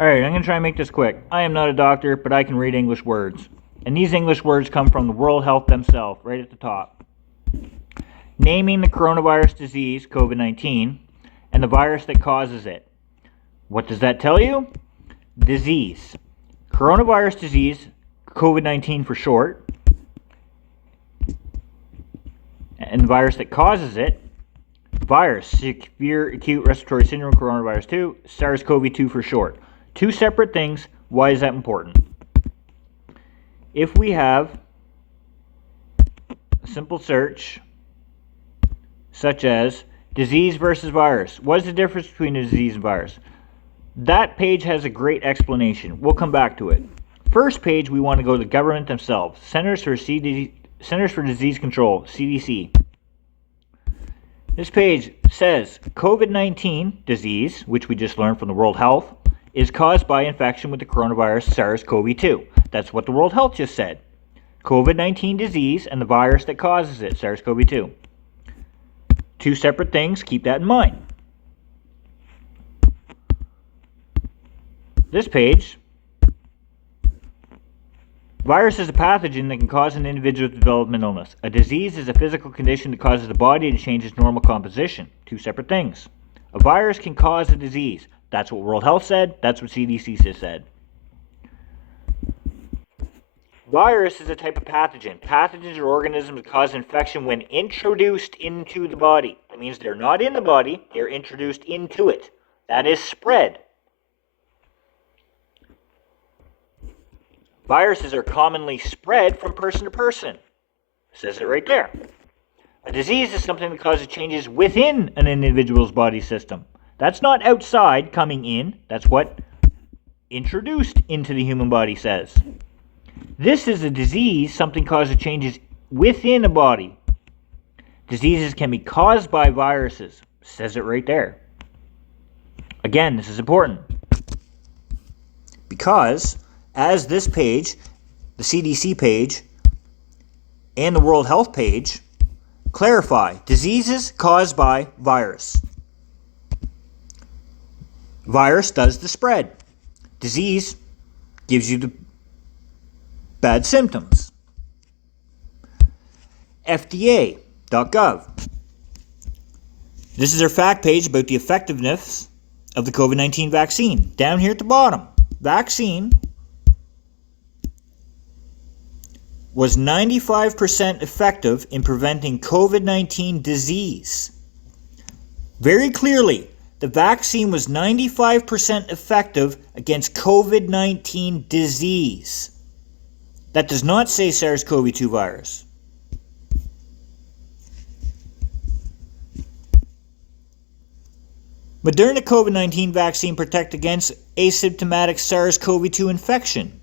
Alright, I'm going to try and make this quick. I am not a doctor, but I can read English words. And these English words come from the World Health themselves, right at the top. Naming the coronavirus disease, COVID-19, and the virus that causes it. What does that tell you? Disease. Coronavirus disease, COVID-19 for short, and the virus that causes it, virus, severe acute respiratory syndrome, coronavirus 2, SARS-CoV-2 for short. Two separate things. Why is that important? If we have a simple search, such as disease versus virus, what is the difference between a disease and virus? That page has a great explanation. We'll come back to it. First page, we want to go to the government themselves. Centers for Disease Control, CDC. This page says COVID-19 disease, which we just learned from the World Health, is caused by infection with the coronavirus SARS-CoV-2. That's what the World Health just said. COVID-19 disease and the virus that causes it, SARS-CoV-2. Two separate things, keep that in mind. This page, virus is a pathogen that can cause an individual to develop an illness. A disease is a physical condition that causes the body to change its normal composition. Two separate things. A virus can cause a disease. That's what World Health said. That's what CDC said. Virus is a type of pathogen. Pathogens are organisms that cause infection when introduced into the body. That means they're not in the body, they're introduced into it. That is spread. Viruses are commonly spread from person to person. It says it right there. A disease is something that causes changes within an individual's body system. That's not outside coming in. That's what introduced into the human body says. This is a disease, something causes changes within a body. Diseases can be caused by viruses. It says it right there. Again, this is important. Because as this page, the CDC page, and the World Health page clarify, diseases caused by virus. Virus does the spread. Disease gives you the bad symptoms. FDA.gov. This is their fact page about the effectiveness of the COVID-19 vaccine. Down here at the bottom, vaccine was 95% effective in preventing COVID-19 disease. Very clearly, the vaccine was 95% effective against COVID-19 disease. That does not say SARS-CoV-2 virus. Moderna COVID-19 vaccine protects against asymptomatic SARS-CoV-2 infection.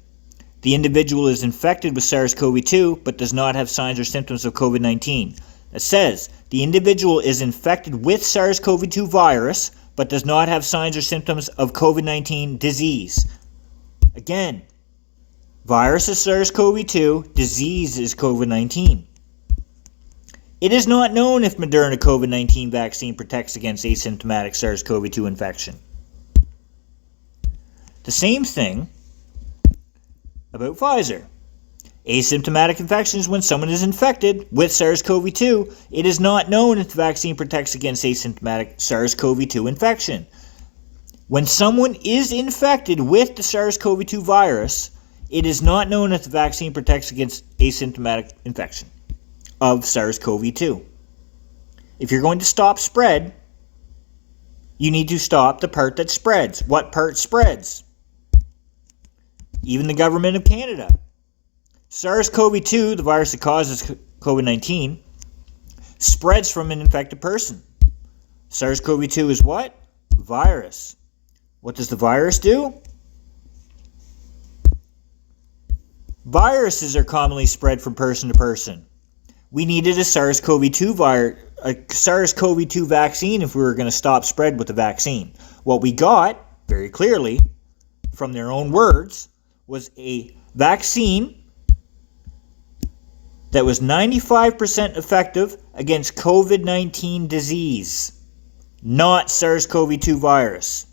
The individual is infected with SARS-CoV-2 but does not have signs or symptoms of COVID-19. It says the individual is infected with SARS-CoV-2 virus but does not have signs or symptoms of COVID-19 disease. Again, virus is SARS-CoV-2, disease is COVID-19. It is not known if Moderna COVID-19 vaccine protects against asymptomatic SARS-CoV-2 infection. The same thing about Pfizer. Asymptomatic infection is when someone is infected with SARS-CoV-2. It is not known if the vaccine protects against asymptomatic SARS-CoV-2 infection. When someone is infected with the SARS-CoV-2 virus, it is not known if the vaccine protects against asymptomatic infection of SARS-CoV-2. If you're going to stop spread, you need to stop the part that spreads. What part spreads? Even the Government of Canada. SARS-CoV-2, the virus that causes COVID-19, spreads from an infected person. SARS-CoV-2 is what? Virus. What does the virus do? Viruses are commonly spread from person to person. We needed a SARS-CoV-2 vaccine if we were going to stop spread with the vaccine. What we got, very clearly, from their own words, was a vaccine that was 95% effective against COVID-19 disease, not SARS-CoV-2 virus.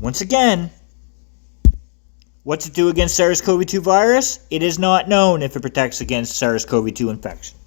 Once again, What's it do against SARS-CoV-2 virus? It is not known if it protects against SARS-CoV-2 infection.